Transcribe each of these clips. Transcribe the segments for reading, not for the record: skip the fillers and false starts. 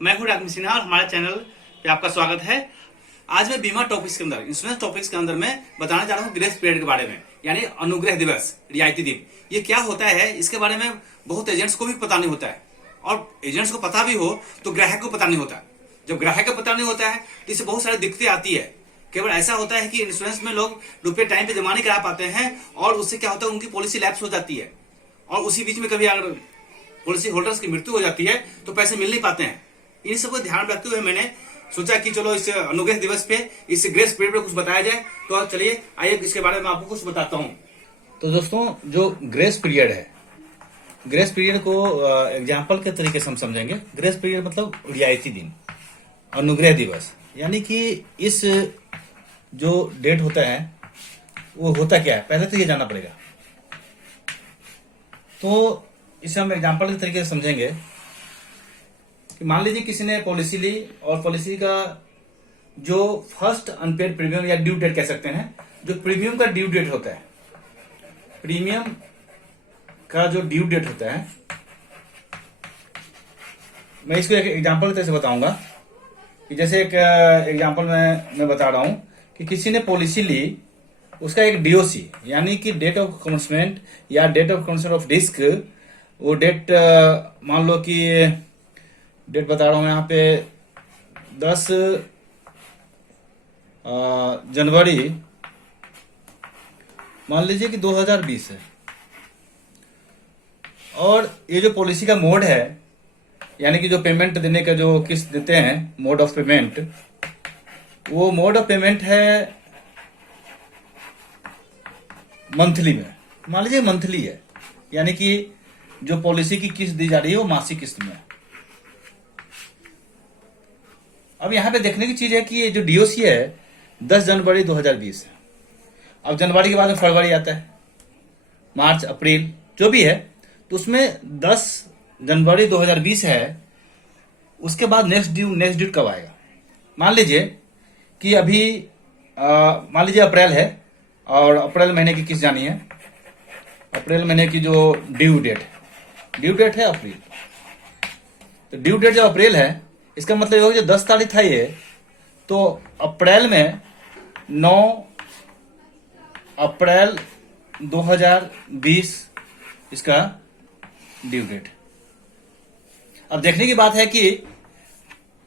मैं हूं राकेश सिन्हा और हमारे चैनल पे आपका स्वागत है। आज मैं बीमा टॉपिक्स के अंदर, इंश्योरेंस टॉपिक्स के अंदर मैं बताना चाह रहा हूँ ग्रेस पीरियड के बारे में, यानी अनुग्रह दिवस, रियायती दिन। ये क्या होता है, इसके बारे में बहुत एजेंट्स को भी पता नहीं होता है, और एजेंट्स को पता भी हो तो ग्राहक को पता नहीं होता। जब ग्राहक को पता नहीं होता है तो इससे बहुत सारी दिक्कतें आती है। केवल ऐसा होता है कि इंश्योरेंस में लोग रुपये टाइम पे जमा नहीं करा पाते हैं, और उससे क्या होता है, उनकी पॉलिसी लैप्स हो जाती है, और उसी बीच में कभी अगर पॉलिसी होल्डर्स की मृत्यु हो जाती है तो पैसे मिल नहीं पाते हैं। इन सबको ध्यान रखते हुए मैंने सोचा कि चलो इस अनुग्रह दिवस पे, इस ग्रेस पीरियड पे कुछ बताया जाए। तो चलिए आइए इसके बारे में आपको कुछ बताता हूँ। तो दोस्तों, जो ग्रेस पीरियड है, ग्रेस पीरियड को एग्जाम्पल के तरीके से हम समझेंगे। ग्रेस पीरियड मतलब रियायती दिन, अनुग्रह दिवस, यानी कि इस जो डेट होता है वो होता क्या है, पहले तो ये जानना पड़ेगा। तो इसे हम एग्जाम्पल के तरीके से समझेंगे कि मान लीजिए किसी ने पॉलिसी ली, और पॉलिसी का जो फर्स्ट अनपेड प्रीमियम या ड्यू डेट कह सकते हैं, जो प्रीमियम का ड्यू डेट होता है, प्रीमियम का जो ड्यू डेट होता है, मैं इसको एक एग्जांपल की तरह से बताऊंगा कि जैसे एक एग्जांपल मैं बता रहा हूं कि किसी ने पॉलिसी ली, उसका एक डीओसी यानी कि डेट ऑफ कमेंसमेंट या date of commencement of risk, वो डेट मान लो कि डेट बता रहा हूं यहाँ पे 10 जनवरी मान लीजिए कि 2020 है। और ये जो पॉलिसी का मोड है, यानी कि जो पेमेंट देने का जो किस्त देते हैं, मोड ऑफ पेमेंट, वो मोड ऑफ पेमेंट है मंथली में। मान लीजिए मंथली है, यानी कि जो पॉलिसी की किस्त दी जा रही है वो मासिक किस्त में है। अब यहां पे देखने की चीज है कि ये जो डीओसी है 10 जनवरी 2020 है। अब जनवरी के बाद में फरवरी आता है, मार्च, अप्रैल, जो भी है, तो उसमें 10 जनवरी 2020 है। उसके बाद नेक्स्ट ड्यू कब आएगा? मान लीजिए कि अभी मान लीजिए अप्रैल है, और अप्रैल महीने की किस्त जानी है। अप्रैल महीने की जो ड्यू डेट है अप्रैल। तो ड्यू डेट जब अप्रैल है, इसका मतलब ये होगा जो 10 तारीख था ये, तो अप्रैल में 9 अप्रैल 2020 इसका ड्यू डेट। अब देखने की बात है कि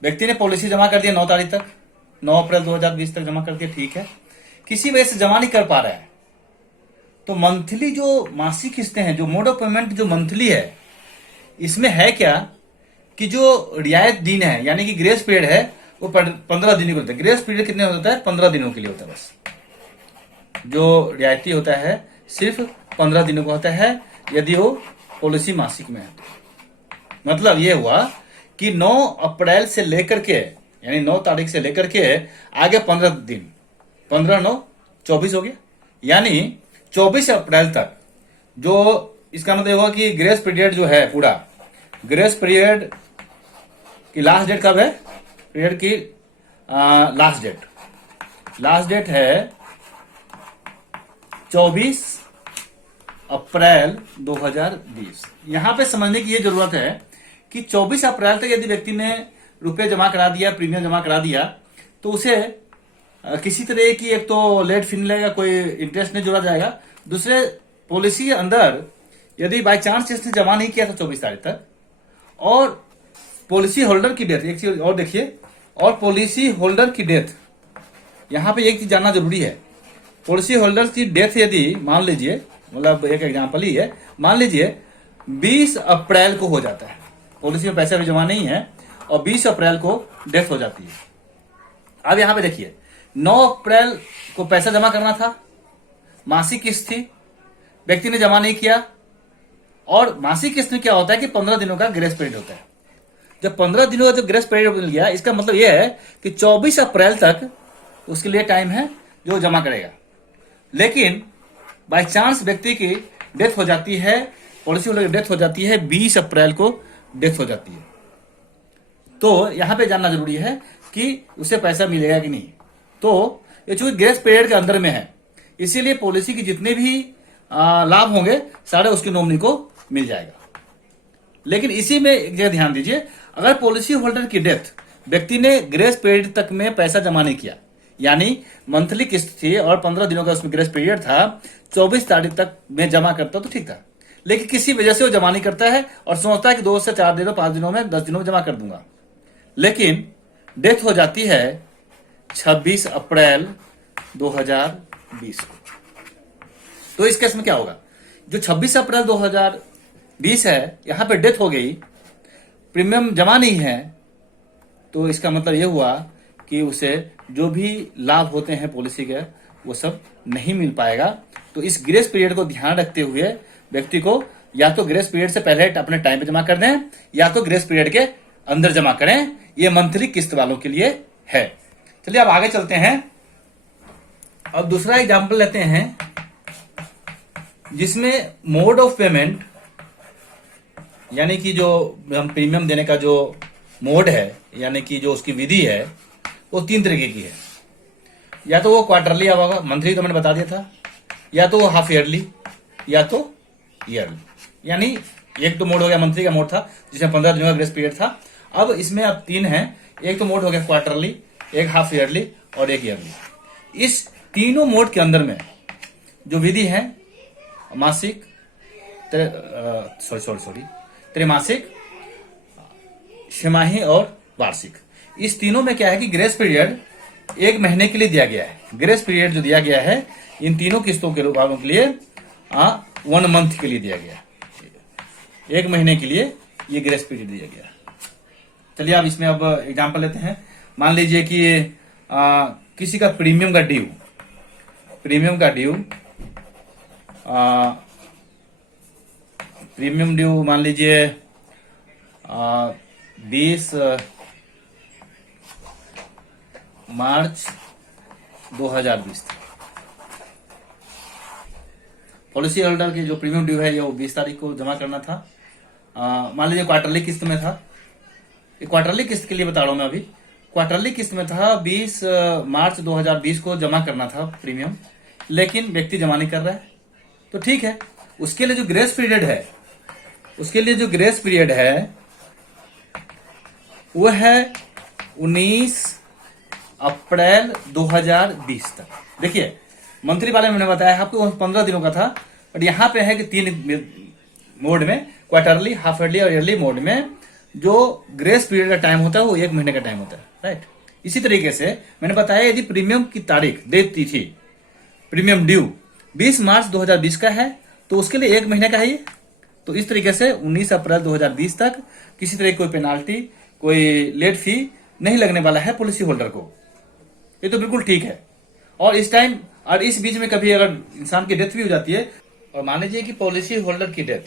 व्यक्ति ने पॉलिसी जमा कर दिया 9 तारीख तक, 9 अप्रैल 2020 तक जमा कर दिया, ठीक है। किसी वजह से जमा नहीं कर पा रहा है, तो मंथली जो मासिक किस्तें हैं, जो मोड ऑफ पेमेंट जो मंथली है, इसमें है क्या कि जो रियायत दिन है, यानी कि ग्रेस पीरियड है, वो 15 दिन के होता है। ग्रेस पीरियड कितने होता है? 15 दिनों के लिए होता है बस। जो रियायती होता है सिर्फ 15 दिनों का होता है, यदि वो पॉलिसी मासिक में है। मतलब ये हुआ कि 9 अप्रैल से लेकर के, यानी 9 तारीख से लेकर के आगे 15 दिन, 15 9 24 हो गया, यानी 24 अप्रैल तक जो, इसका मतलब होगा कि ग्रेस पीरियड जो है पूरा, ग्रेस पीरियड की लास्ट डेट कब है? पीरियड की लास्ट डेट है 24 अप्रैल 2020। यहां पे समझने की ये जरूरत है कि 24 अप्रैल तक यदि व्यक्ति ने रुपए जमा करा दिया, प्रीमियम जमा करा दिया, तो उसे किसी तरह की, एक तो लेट फी लगेगा, कोई इंटरेस्ट नहीं जोड़ा जाएगा। दूसरे, पॉलिसी के अंदर यदि बाय चांस इसने जमा नहीं किया था 24 तारीख तक, और पॉलिसी होल्डर की डेथ, एक चीज और देखिए, और पॉलिसी होल्डर की डेथ, यहां पे एक चीज जानना जरूरी है। पॉलिसी होल्डर की डेथ यदि मान लीजिए, मतलब एक एग्जांपल ही है, मान लीजिए 20 अप्रैल को हो जाता है, पॉलिसी में पैसा भी जमा नहीं है, और 20 अप्रैल को डेथ हो जाती है। अब यहां पे देखिए, 9 अप्रैल को पैसा जमा करना था, मासिक किस्त थी, व्यक्ति ने जमा नहीं किया। और मासिक किस्त में क्या होता है कि 15 दिनों का ग्रेस पीरियड होता है। जब 15 दिनों का जो ग्रेस पीरियड मिल गया, इसका मतलब यह है कि 24 अप्रैल तक उसके लिए टाइम है जो जमा करेगा। लेकिन बाय चांस व्यक्ति की डेथ हो जाती है, पॉलिसी होल्डर की डेथ हो जाती है, 20 अप्रैल को डेथ हो जाती है, तो यहां पे जानना जरूरी है कि उसे पैसा मिलेगा कि नहीं। तो ये चूंकि ग्रेस पीरियड के अंदर में है, इसीलिए पॉलिसी की जितने भी लाभ होंगे सारे उसकी नॉमिनी को मिल जाएगा। लेकिन इसी में एक जगह ध्यान दीजिए, अगर पॉलिसी होल्डर की डेथ, व्यक्ति ने ग्रेस पीरियड तक में पैसा जमा नहीं किया, यानी मंथली किस्त थी और 15 दिनों का उसमें ग्रेस पीरियड था, 24 तारीख तक में जमा करता तो ठीक था। लेकिन किसी वजह से वो जमा नहीं करता है और सोचता है कि 2 से 4 दिनों, 5 दिनों में, 10 दिनों में जमा कर दूंगा। लेकिन डेथ हो जाती है 26 अप्रैल 2020 को। तो इस केस में क्या होगा, जो 26 अप्रैल 2020 है, यहां पे डेथ हो गई, प्रीमियम जमा नहीं है, तो इसका मतलब यह हुआ कि उसे जो भी लाभ होते हैं पॉलिसी के, वो सब नहीं मिल पाएगा। तो इस ग्रेस पीरियड को ध्यान रखते हुए व्यक्ति को या तो ग्रेस पीरियड से पहले अपने टाइम पे जमा कर दें, या तो ग्रेस पीरियड के अंदर जमा करें। ये मंथली किस्त वालों के लिए है। चलिए अब आगे चलते हैं। अब दूसरा एग्जाम्पल लेते हैं जिसमें मोड ऑफ पेमेंट, यानी कि जो हम प्रीमियम देने का जो मोड है, यानी कि जो उसकी विधि है, वो 3 तरीके की है। या तो वो क्वार्टरली होगा, मंथली तो मैंने बता दिया था, या तो वो हाफ ईयरली, या तो ईयरली। यानी एक तो मोड हो गया मंथली का मोड था जिसमें 15 दिनों का ग्रेस पीरियड था। अब इसमें अब 3 हैं। एक तो मोड हो गया क्वार्टरली, एक हाफ ईयरली और एक ईयरली। इस तीनों मोड के अंदर में जो विधि है, मासिक, त्रैमासिक, छमाही और वार्षिक, इस तीनों में क्या है कि ग्रेस पीरियड 1 महीने के लिए दिया गया है। ग्रेस पीरियड जो दिया गया है इन तीनों किस्तों के भागों के लिए 1 मंथ के लिए दिया गया है। 1 महीने के लिए ये ग्रेस पीरियड दिया गया। चलिए अब इसमें अब एग्जांपल लेते हैं। मान लीजिए कि किसी का प्रीमियम का ड्यू, प्रीमियम ड्यू मान लीजिए 20 मार्च 2020 था। पॉलिसी होल्डर की जो प्रीमियम ड्यू है ये वो 20 तारीख को जमा करना था। मान लीजिए क्वार्टरली किस्त में था। क्वार्टरली किस्त के लिए बता रहा हूं मैं अभी। क्वार्टरली किस्त में था, 20 मार्च 2020 को जमा करना था प्रीमियम, लेकिन व्यक्ति जमा नहीं कर रहा है। तो ठीक है, उसके लिए जो ग्रेस पीरियड है वो है 19 अप्रैल 2020 तक। देखिए मंथली वाले में मैंने बताया आपको 15 दिनों का था, बट यहां पे है कि 3 मोड में, क्वार्टरली, हाफ ईयरली और ईयरली मोड में जो ग्रेस पीरियड का टाइम होता है वो 1 महीने का टाइम होता है, राइट। इसी तरीके से मैंने बताया यदि प्रीमियम की तारीख, देती थी प्रीमियम ड्यू 20 मार्च 2020 का है तो उसके लिए 1 महीने का है ये। तो इस तरीके से 19 अप्रैल 2020 तक किसी तरह की कोई पेनाल्टी, कोई लेट फी नहीं लगने वाला है पॉलिसी होल्डर को। ये तो बिल्कुल ठीक है। और इस टाइम और इस बीच में कभी अगर इंसान की डेथ भी हो जाती है, और मान लीजिए कि पॉलिसी होल्डर की डेथ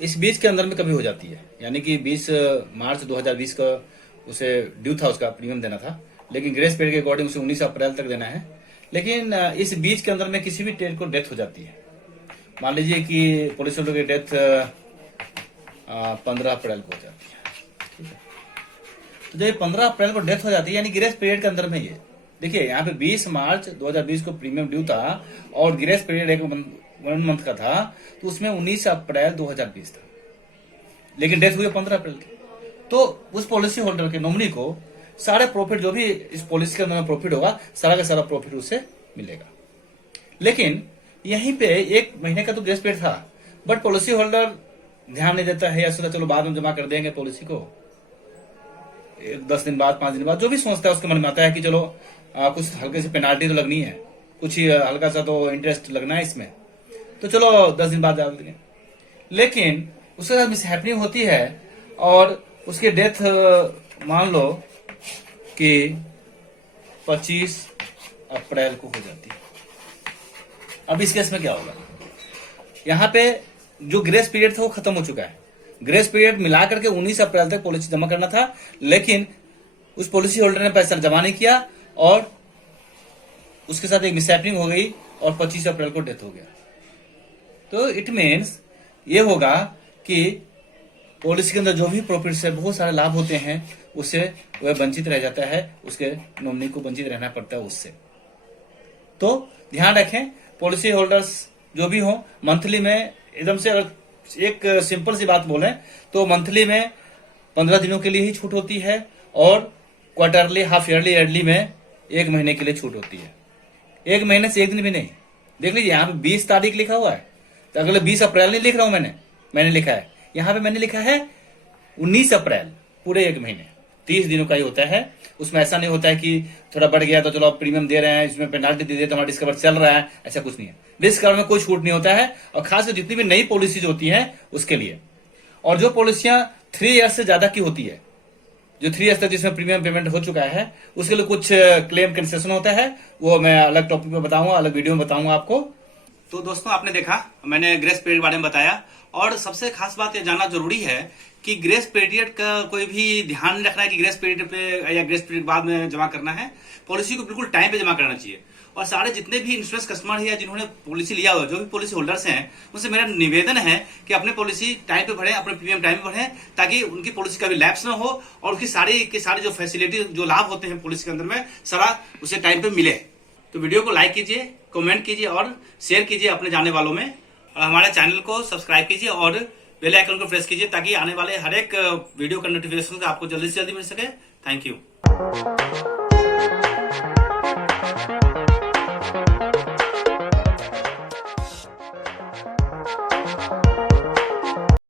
इस बीच के अंदर में कभी हो जाती है, यानी कि 20 मार्च 2020 का उसे ड्यू था, उसका प्रीमियम देना था, लेकिन ग्रेस पीरियड के अकॉर्डिंग उसे 19 अप्रैल तक देना है। लेकिन इस बीच के अंदर में किसी भी डेट को डेथ हो जाती है। मान लीजिए कि पॉलिसी होल्डर की डेथ 15 अप्रैल को हो जाती है, ठीक है। तो जब 15 अप्रैल को डेथ हो जाती है, यानी ग्रेस पीरियड के अंदर में ये देखिए, यहाँ पे 20 मार्च 2020 को प्रीमियम ड्यू था और ग्रेस पीरियड 1 मंथ का था, तो उसमें 19 अप्रैल 2020 था, लेकिन डेथ हुई 15 अप्रैल की। तो उस पॉलिसी होल्डर के नॉमिनी को सारे प्रॉफिट, जो भी इस पॉलिसी के अंदर में प्रॉफिट होगा, सारा का सारा प्रॉफिट उसे मिलेगा। लेकिन यहीं पे 1 महीने का तो ग्रेस पीरियड था, बट पॉलिसी होल्डर ध्यान नहीं देता है, या सोचा चलो बाद में जमा कर देंगे पॉलिसी को, 10 दिन बाद, 5 दिन बाद, जो भी सोचता है उसके मन में आता है कि चलो कुछ हल्के से पेनाल्टी तो लगनी है, कुछ ही हल्का सा तो इंटरेस्ट लगना है इसमें, तो चलो 10 दिन बाद डाल देंगे। लेकिन उसके साथ मिसहैपनिंग होती है और उसकी डेथ मान लो कि 25 अप्रैल को हो जाती है। अब इस केस में क्या होगा, यहाँ पे जो ग्रेस पीरियड था वो खत्म हो चुका है। ग्रेस पीरियड मिलाकर के 19 अप्रैल तक पॉलिसी जमा करना था, लेकिन उस पॉलिसी होल्डर ने पैसा जमा नहीं किया और उसके साथ एक मिसहैपनिंग हो गई और 25 अप्रैल को डेथ हो गया। तो इट मीन्स ये होगा कि पॉलिसी के अंदर जो भी प्रॉफिट से बहुत सारे लाभ होते हैं उससे वह वंचित रह जाता है, उसके नॉमिनी को वंचित रहना पड़ता है उससे। तो ध्यान रखें, पॉलिसी होल्डर्स जो भी हो, मंथली में एकदम से अगर एक सिंपल सी बात बोलें तो मंथली में 15 दिनों के लिए ही छूट होती है, और क्वार्टरली, हाफ ईयरली, ईयरली में 1 महीने के लिए छूट होती है। 1 महीने से 1 दिन भी नहीं। देख लीजिए यहाँ पे 20 तारीख लिखा हुआ है, तो अगले 20 अप्रैल नहीं लिख रहा हूं मैंने लिखा है यहाँ पे, मैंने लिखा है 19 अप्रैल, पूरे 1 महीने 30 दिनों का ही होता है। उसमें ऐसा नहीं होता है कि थोड़ा बढ़ गया तो चलो आप प्रीमियम दे रहे हैं, इसमें पेनाल्टी दे दिए तो हमारा डिस्कवर चल रहा है, ऐसा कुछ नहीं है। रिस्क कवर में कोई छूट नहीं होता है, और खासकर जितनी भी नई पॉलिसीज होती हैं उसके लिए। और जो पॉलिसियां 3 ईयर्स से ज्यादा की होती है, जो 3 ईयर्स तक जिसमें प्रीमियम पेमेंट हो चुका है, उसके लिए कुछ क्लेम कंसेशन होता है, वो मैं अलग टॉपिक में बताऊंगा, अलग वीडियो में बताऊंगा आपको। तो दोस्तों आपने देखा, मैंने ग्रेस पीरियड के बारे में बताया, और सबसे खास बात ये जानना जरूरी है कि ग्रेस पीरियड का कोई भी ध्यान नहीं रखना है कि ग्रेस पीरियड पे या ग्रेस पीरियड बाद में जमा करना है। पॉलिसी को बिल्कुल टाइम पे जमा करना चाहिए। और सारे जितने भी इंश्योरेंस कस्टमर है या जिन्होंने पॉलिसी लिया हुआ, जो भी पॉलिसी होल्डर्स हैं, उनसे मेरा निवेदन है कि अपने पॉलिसी टाइम पे भरें, अपने प्रीमियम टाइम पे भरें, ताकि उनकी पॉलिसी का भी लैप्स ना हो, और उसकी सारी जो फैसिलिटी, जो लाभ होते हैं पॉलिसी के अंदर में, सारा उसे टाइम पे मिले। तो वीडियो को लाइक कीजिए, कमेंट कीजिए और शेयर कीजिए अपने जानने वालों में, और हमारे चैनल को सब्सक्राइब कीजिए और बेल आइकन को प्रेस कीजिए, ताकि आने वाले हर एक वीडियो का नोटिफिकेशन आपको जल्दी से जल्दी मिल सके। Thank you.